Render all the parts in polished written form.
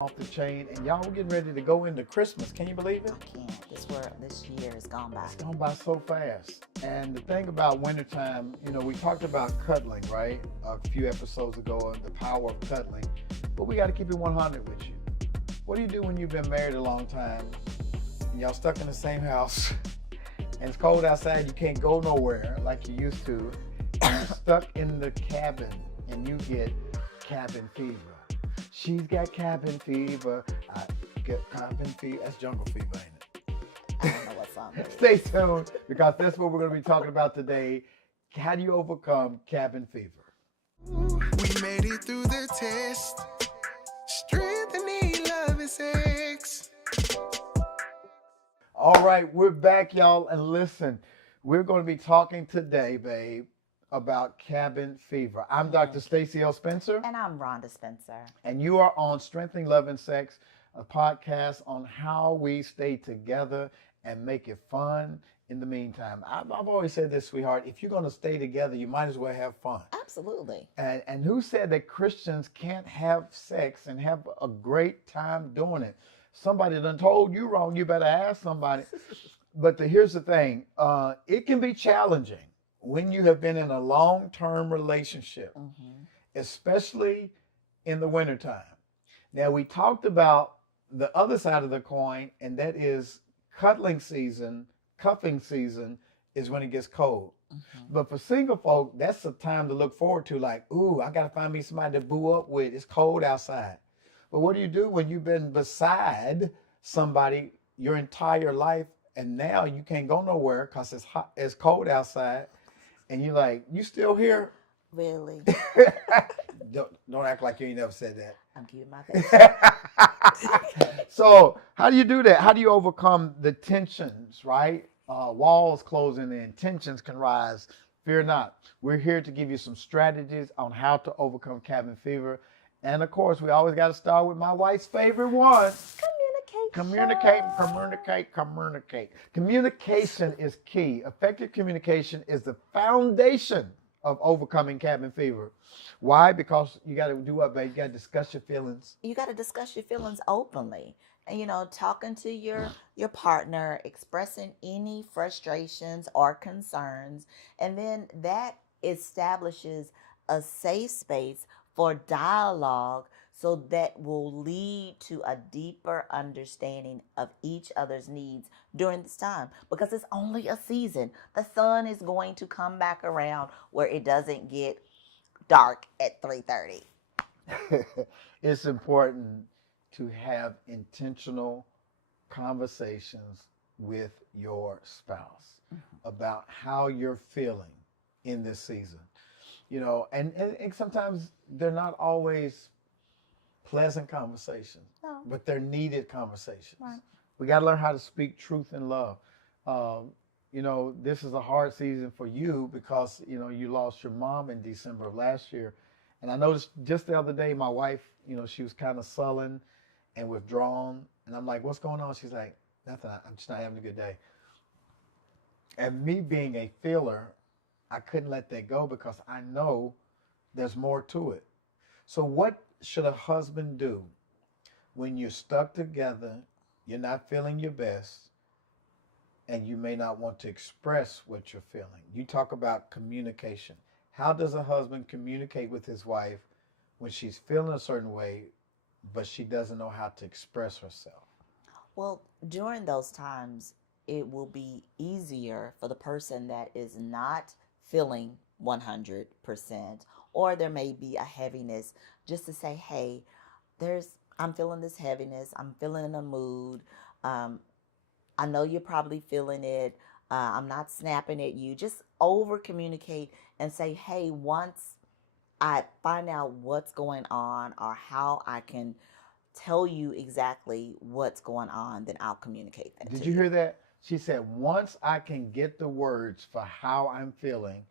Off the chain, and y'all, we're getting ready to go into Christmas. Can you believe it? I can't. This year has gone by. It's gone by so fast. And the thing about wintertime, we talked about cuddling, right? A few episodes ago, the power of cuddling. But we got to keep it 100 with you. What do you do when you've been married a long time and y'all stuck in the same house and it's cold outside, you can't go nowhere like you used to, and you're stuck in the cabin and you get cabin fever? She's got cabin fever. I get cabin fever. That's jungle fever, ain't it? I don't know what song it is. Stay tuned because that's what we're going to be talking about today. How do you overcome cabin fever? We made it through the test. Strengthening love and sex. All right, we're back, y'all. And listen, we're going to be talking today, babe, about cabin fever. I'm Dr. Stacey L. Spencer. And I'm Rhonda Spencer. And you are on Strengthening Love and Sex, a podcast on how we stay together and make it fun in the meantime. I've always said this, sweetheart, if you're going to stay together, you might as well have fun. Absolutely. And who said that Christians can't have sex and have a great time doing it? Somebody done told you wrong. You better ask somebody. But here's the thing. It can be challenging when you have been in a long-term relationship, especially in the wintertime. Now, we talked about the other side of the coin, and that is cuddling season, cuffing season is when it gets cold. But for single folk, that's a time to look forward to, like, ooh, I got to find me somebody to boo up with. It's cold outside. But what do you do when you've been beside somebody your entire life and now you can't go nowhere because it's hot, it's cold outside, and you're like, you still here? Really? Don't act like you ain't never said that. I'm keeping my face. So how do you do that? How do you overcome the tensions, right? Walls closing in, tensions can rise. Fear not. We're here to give you some strategies on how to overcome cabin fever. And of course, we always got to start with my wife's favorite one. Communicate. Communication is key. Effective communication is the foundation of overcoming cabin fever. Why? Because you got to do what, babe? You got to discuss your feelings. You got to discuss your feelings openly. And, talking to your partner, expressing any frustrations or concerns. And then that establishes a safe space for dialogue, so that will lead to a deeper understanding of each other's needs during this time, because it's only a season. The sun is going to come back around where it doesn't get dark at 3:30. It's important to have intentional conversations with your spouse about how you're feeling in this season. And sometimes they're not always pleasant conversations, No. but they're needed conversations. Right. We got to learn how to speak truth in love. This is a hard season for you because, you lost your mom in December of last year. And I noticed just the other day, my wife, she was kind of sullen and withdrawn. And I'm like, what's going on? She's like, nothing. I'm just not having a good day. And me being a feeler, I couldn't let that go because I know there's more to it. So what should a husband do when you're stuck together, you're not feeling your best, and you may not want to express what you're feeling? You talk about communication. How does a husband communicate with his wife when she's feeling a certain way, but she doesn't know how to express herself? Well, during those times, it will be easier for the person that is not feeling 100%, or there may be a heaviness, just to say, hey, I'm feeling this heaviness. I'm feeling in a mood. I know you're probably feeling it. I'm not snapping at you. Just over communicate and say, hey, once I find out what's going on or how I can tell you exactly what's going on, then I'll communicate that. Did you hear that? She said, once I can get the words for how I'm feeling,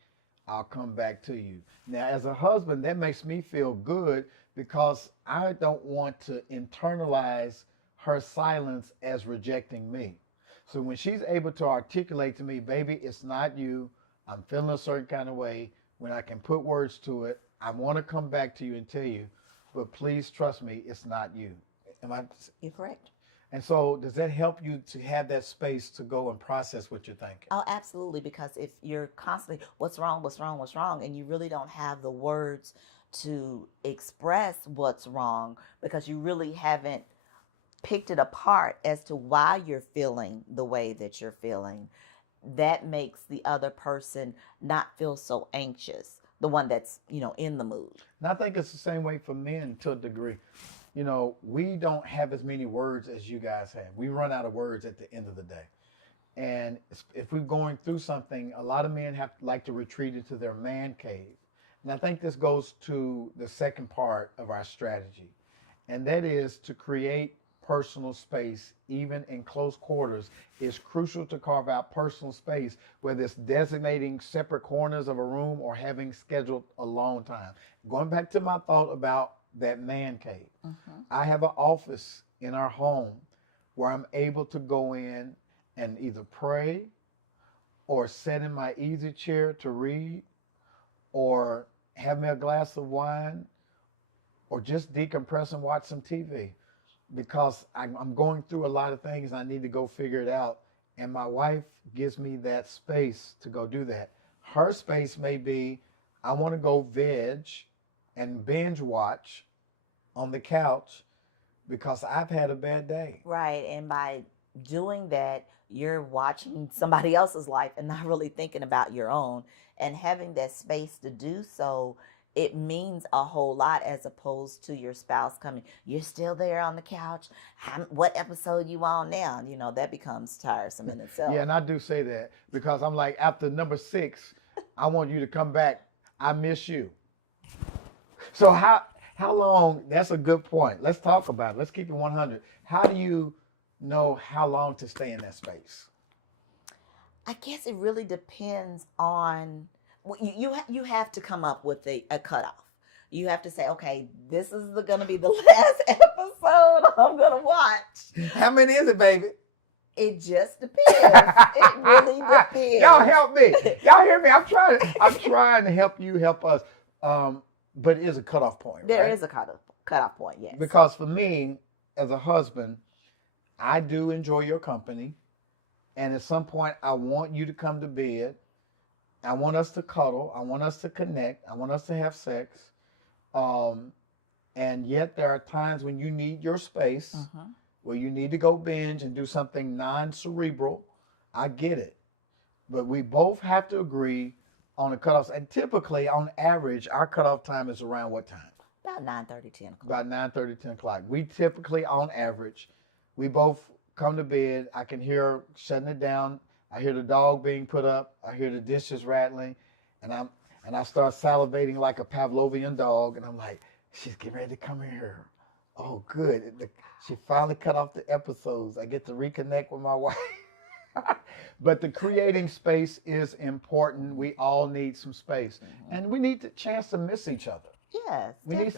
I'll come back to you. Now, as a husband, that makes me feel good because I don't want to internalize her silence as rejecting me. So when she's able to articulate to me, baby, it's not you. I'm feeling a certain kind of way. When I can put words to it, I want to come back to you and tell you, but please trust me, it's not you. Am I? You're correct. And so, does that help you to have that space to go and process what you're thinking? Oh, absolutely. Because if you're constantly, what's wrong, what's wrong, what's wrong, and you really don't have the words to express what's wrong because you really haven't picked it apart as to why you're feeling the way that you're feeling, that makes the other person not feel so anxious, the one that's, in the mood. And I think it's the same way for men to a degree. We don't have as many words as you guys have. We run out of words at the end of the day. And if we're going through something, a lot of men like to retreat into their man cave. And I think this goes to the second part of our strategy, and that is to create personal space, even in close quarters. It's crucial to carve out personal space, whether it's designating separate corners of a room or having scheduled alone time. Going back to my thought about that man cave, I have an office in our home where I'm able to go in and either pray or sit in my easy chair to read or have me a glass of wine or just decompress and watch some TV, because I'm going through a lot of things and I need to go figure it out. And my wife gives me that space to go do that. Her space may be, I want to go veg and binge watch on the couch because I've had a bad day. Right. And by doing that, you're watching somebody else's life and not really thinking about your own. And having that space to do so, it means a whole lot, as opposed to your spouse coming, you're still there on the couch. What episode you on now? That becomes tiresome in itself. Yeah, and I do say that because I'm like, after number 6, I want you to come back. I miss you. So how long, that's a good point. Let's talk about it. Let's keep it 100. How do you know how long to stay in that space? I guess it really depends on, you have to come up with a cutoff. You have to say, okay, this is going to be the last episode I'm going to watch. How many is it, baby? It just depends. It really depends. Y'all help me. Y'all hear me? I'm trying to help you help us. But it is a cutoff point. There right? is a cutoff point, yes. Because for me, as a husband, I do enjoy your company. And at some point, I want you to come to bed. I want us to cuddle. I want us to connect. I want us to have sex. And yet there are times when you need your space, where you need to go binge and do something non-cerebral. I get it. But we both have to agree on the cutoffs. And typically, on average, our cutoff time is around what time? About 9:30, 10 o'clock. About 9:30, 10 o'clock. We typically, on average, we both come to bed. I can hear shutting it down. I hear the dog being put up. I hear the dishes rattling, and I start salivating like a Pavlovian dog. And I'm like, she's getting ready to come in here. Oh, good. She finally cut off the episodes. I get to reconnect with my wife. But the creating space is important. We all need some space, and we need the chance to miss each other. Yes,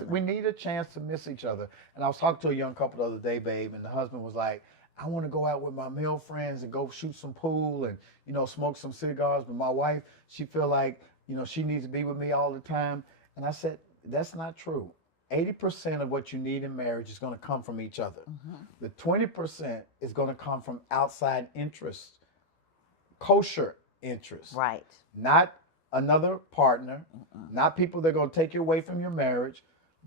We need a chance to miss each other. And I was talking to a young couple the other day, babe, and the husband was like, I want to go out with my male friends and go shoot some pool and, smoke some cigars. But my wife, she feel like, she needs to be with me all the time. And I said, that's not true. 80% of what you need in marriage is going to come from each other. The 20% is going to come from outside interests, kosher interests. Right. Not another partner, not people that are going to take you away from your marriage,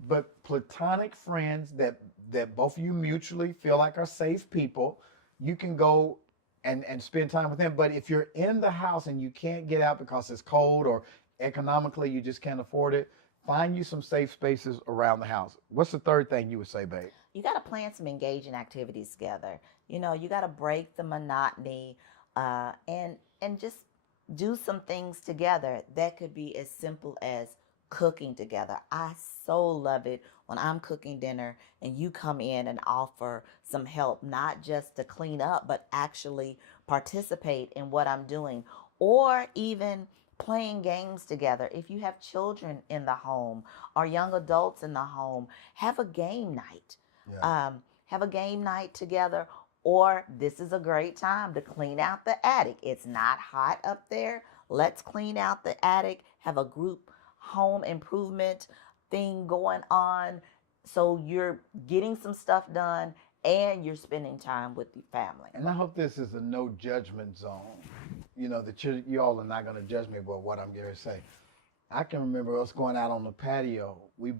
but platonic friends that both of you mutually feel like are safe people. You can go and spend time with them. But if you're in the house and you can't get out because it's cold or economically you just can't afford it, find you some safe spaces around the house. What's the third thing you would say, babe? You got to plan some engaging activities together. You got to break the monotony and just do some things together. That could be as simple as cooking together. I so love it when I'm cooking dinner and you come in and offer some help, not just to clean up, but actually participate in what I'm doing, or even playing games together. If you have children in the home or young adults in the home, have a game night. Yeah. Have a game night together. Or this is a great time to clean out the attic. It's not hot up there. Let's clean out the attic. Have a group home improvement thing going on. So you're getting some stuff done and you're spending time with your family. And I hope this is a no judgment zone. You know, that you all are not going to judge me about what I'm going to say. I can remember us going out on the patio. We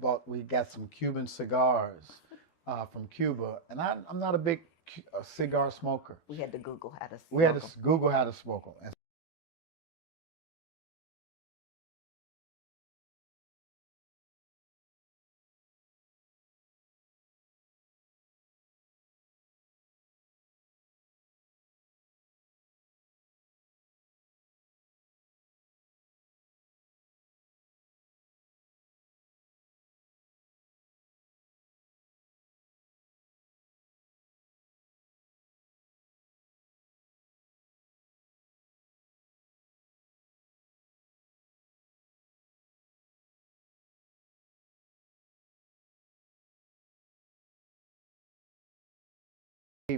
got some Cuban cigars from Cuba, and I'm not a big cigar smoker. We had to Google how to smoke We had to 'em. Google how to smoke them. And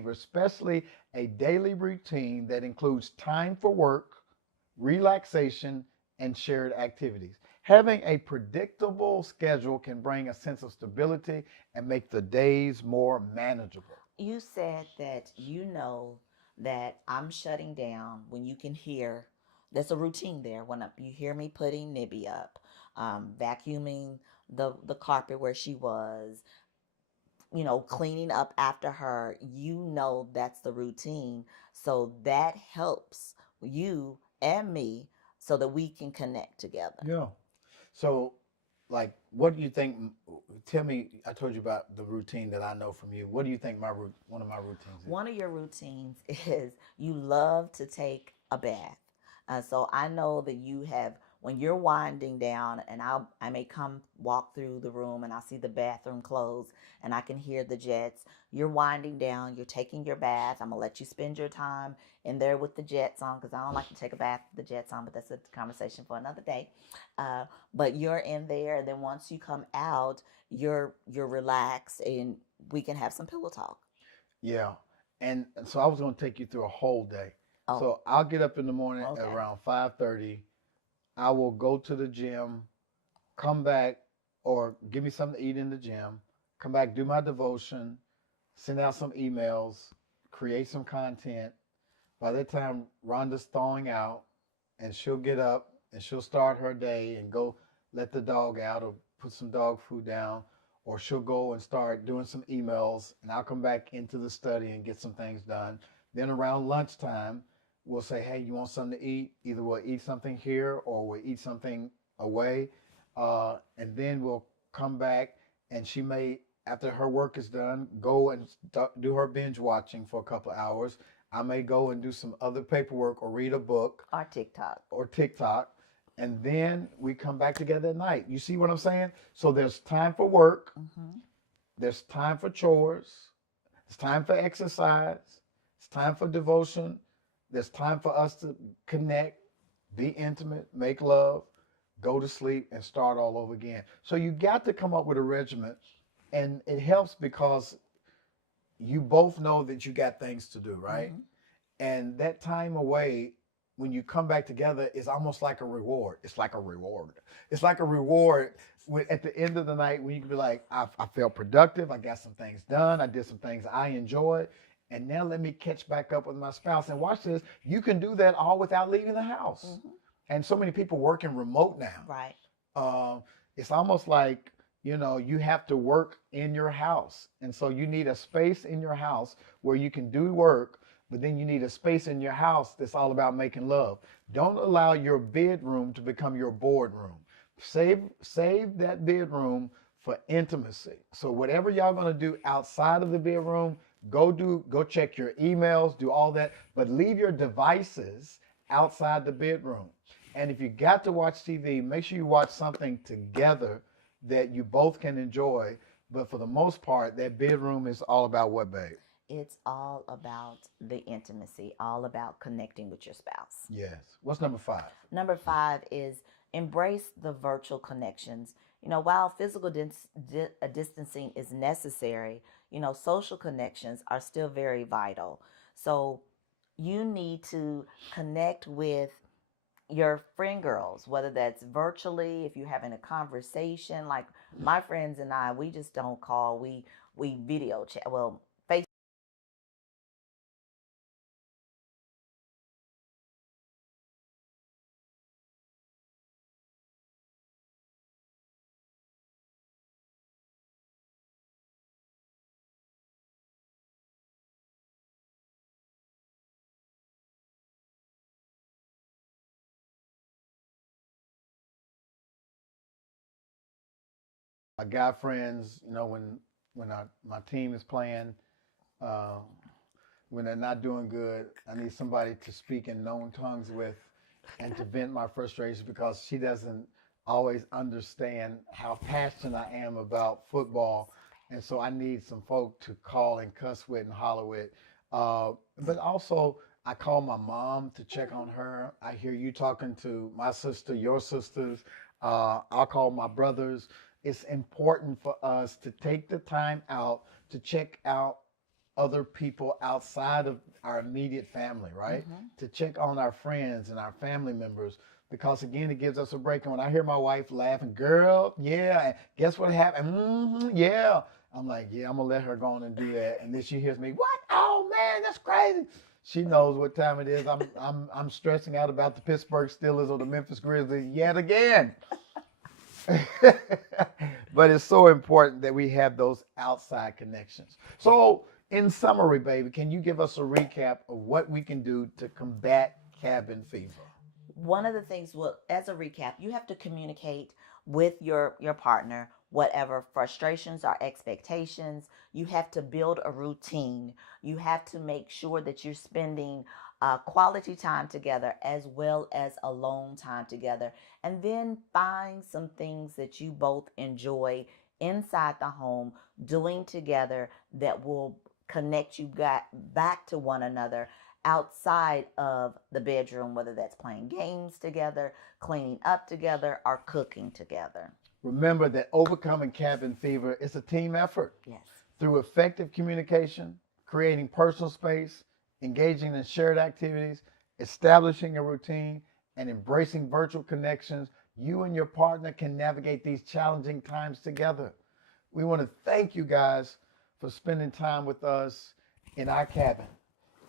especially a daily routine that includes time for work, relaxation, and shared activities. Having a predictable schedule can bring a sense of stability and make the days more manageable. You said that you know that I'm shutting down when you can hear. There's a routine there. When you hear me putting Nibby up, vacuuming the carpet where she was, cleaning up after her, that's the routine. So that helps you and me so that we can connect together. Yeah. So, like, what do you think? Tell me. I told you about the routine that I know from you. What do you think one of my routines is? One of your routines is you love to take a bath. So I know that you have, when you're winding down, and I may come walk through the room and I'll see the bathroom closed and I can hear the jets. You're winding down, you're taking your bath. I'm going to let you spend your time in there with the jets on because I don't like to take a bath with the jets on, but that's a conversation for another day. But you're in there, and then once you come out, you're relaxed and we can have some pillow talk. Yeah. And so I was going to take you through a whole day. Oh, So I'll get up in the morning at okay. around 5:30. I will go to the gym, come back, or give me something to eat in the gym, come back, do my devotion, send out some emails, create some content. By that time, Rhonda's thawing out, and she'll get up and she'll start her day and go let the dog out or put some dog food down, or she'll go and start doing some emails, and I'll come back into the study and get some things done. Then around lunchtime, we'll say, hey, you want something to eat? Either we'll eat something here or we'll eat something away. And then we'll come back, and she may, after her work is done, go and do her binge watching for a couple of hours. I may go and do some other paperwork or read a book Or TikTok. or TikTok, and then we come back together at night. You see what I'm saying? So there's time for work, Mm-hmm. there's time for chores, it's time for exercise, it's time for devotion, there's time for us to connect, be intimate, make love, go to sleep, and start all over again. So you got to come up with a regimen, and it helps because you both know that you got things to do, right? Mm-hmm. And that time away, when you come back together, is almost like a reward. It's like a reward. It's like a reward at the end of the night when you can be like, I felt productive. I got some things done. I did some things I enjoyed. And now let me catch back up with my spouse. And watch this. You can do that all without leaving the house. Mm-hmm. And so many people working remote now. Right. It's almost like, you have to work in your house. And so you need a space in your house where you can do work, but then you need a space in your house that's all about making love. Don't allow your bedroom to become your boardroom. Save that bedroom for intimacy. So whatever y'all gonna do outside of the bedroom, go check your emails, do all that, but leave your devices outside the bedroom. And if you got to watch TV, make sure you watch something together that you both can enjoy. But for the most part, that bedroom is all about what, babe? It's all about the intimacy, all about connecting with your spouse. Yes. What's number 5? Number 5 is embrace the virtual connections. While physical distancing is necessary, social connections are still very vital. So you need to connect with your friend girls, whether that's virtually, if you're having a conversation, like my friends and I, we just don't call, we video chat. Well, face. My guy friends, when my team is playing, uh, when they're not doing good, I need somebody to speak in known tongues with and to vent my frustrations because she doesn't always understand how passionate I am about football. And so I need some folk to call and cuss with and holler with. But also, I call my mom to check on her. I hear you talking to my sister, your sisters. I'll call my brothers. It's important for us to take the time out to check out other people outside of our immediate family, right? Mm-hmm. To check on our friends and our family members because again, it gives us a break. And when I hear my wife laughing, girl, yeah, and guess what happened? Yeah. I'm like, yeah, I'm gonna let her go on and do that. And then she hears me, what? Oh man, that's crazy. She knows what time it is. I'm stressing out about the Pittsburgh Steelers or the Memphis Grizzlies yet again. But it's so important that we have those outside connections. So, in summary, baby, can you give us a recap of what we can do to combat cabin fever? One of the things, well, as a recap, you have to communicate with your partner whatever frustrations or expectations. You have to build a routine. You have to make sure that you're spending quality time together as well as alone time together, and then find some things that you both enjoy inside the home doing together that will connect you back to one another outside of the bedroom, whether that's playing games together, cleaning up together, or cooking together. Remember that overcoming cabin fever is a team effort. Yes. Through effective communication, creating personal space, engaging in shared activities, establishing a routine, and embracing virtual connections, you and your partner can navigate these challenging times together. We want to thank you guys for spending time with us in our cabin.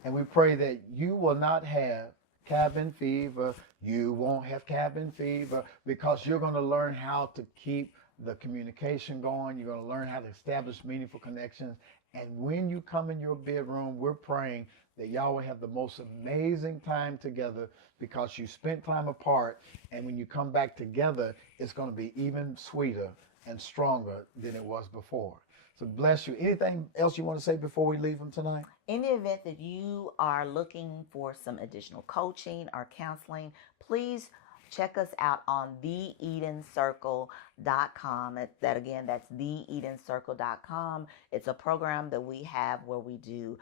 And we pray that you will not have cabin fever. You won't have cabin fever because you're going to learn how to keep the communication going. You're going to learn how to establish meaningful connections. And when you come in your bedroom, we're praying that y'all will have the most amazing time together because you spent time apart. And when you come back together, it's going to be even sweeter and stronger than it was before. So bless you. Anything else you want to say before we leave them tonight? In the event that you are looking for some additional coaching or counseling, please check us out on theedencircle.com. That again, that's theedencircle.com. It's a program that we have where we do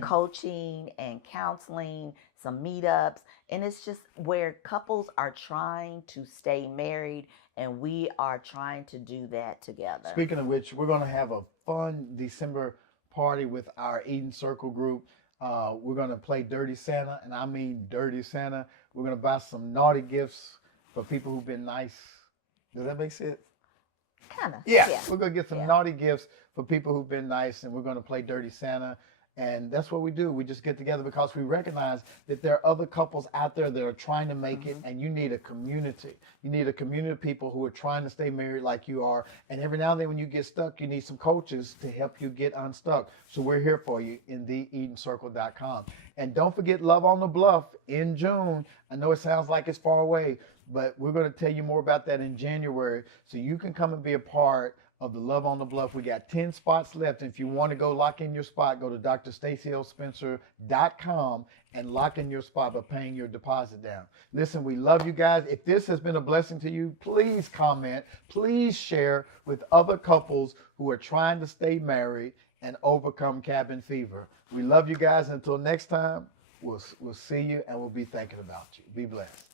coaching and counseling, some meetups, and it's just where couples are trying to stay married, and we are trying to do that together. Speaking of which, we're going to have a fun December party with our Eden Circle group. We're going to play Dirty Santa, and I mean Dirty Santa. We're going to buy some naughty gifts for people who've been nice. Does that make sense? Kind of. Yeah. We're going to get some Yeah. naughty gifts for people who've been nice, and we're going to play Dirty Santa. And that's what we do. We just get together because we recognize that there are other couples out there that are trying to make it, and you need a community. You need a community of people who are trying to stay married like you are. And every now and then when you get stuck, you need some coaches to help you get unstuck. So we're here for you in theedencircle.com. And don't forget Love on the Bluff in June. I know it sounds like it's far away, but we're going to tell you more about that in January so you can come and be a part of the Love on the Bluff. We got 10 spots left. And if you want to go lock in your spot, go to drstacyLspencer.com and lock in your spot by paying your deposit down. Listen, we love you guys. If this has been a blessing to you, please comment. Please share with other couples who are trying to stay married and overcome cabin fever. We love you guys. Until next time, we'll see you and we'll be thinking about you. Be blessed.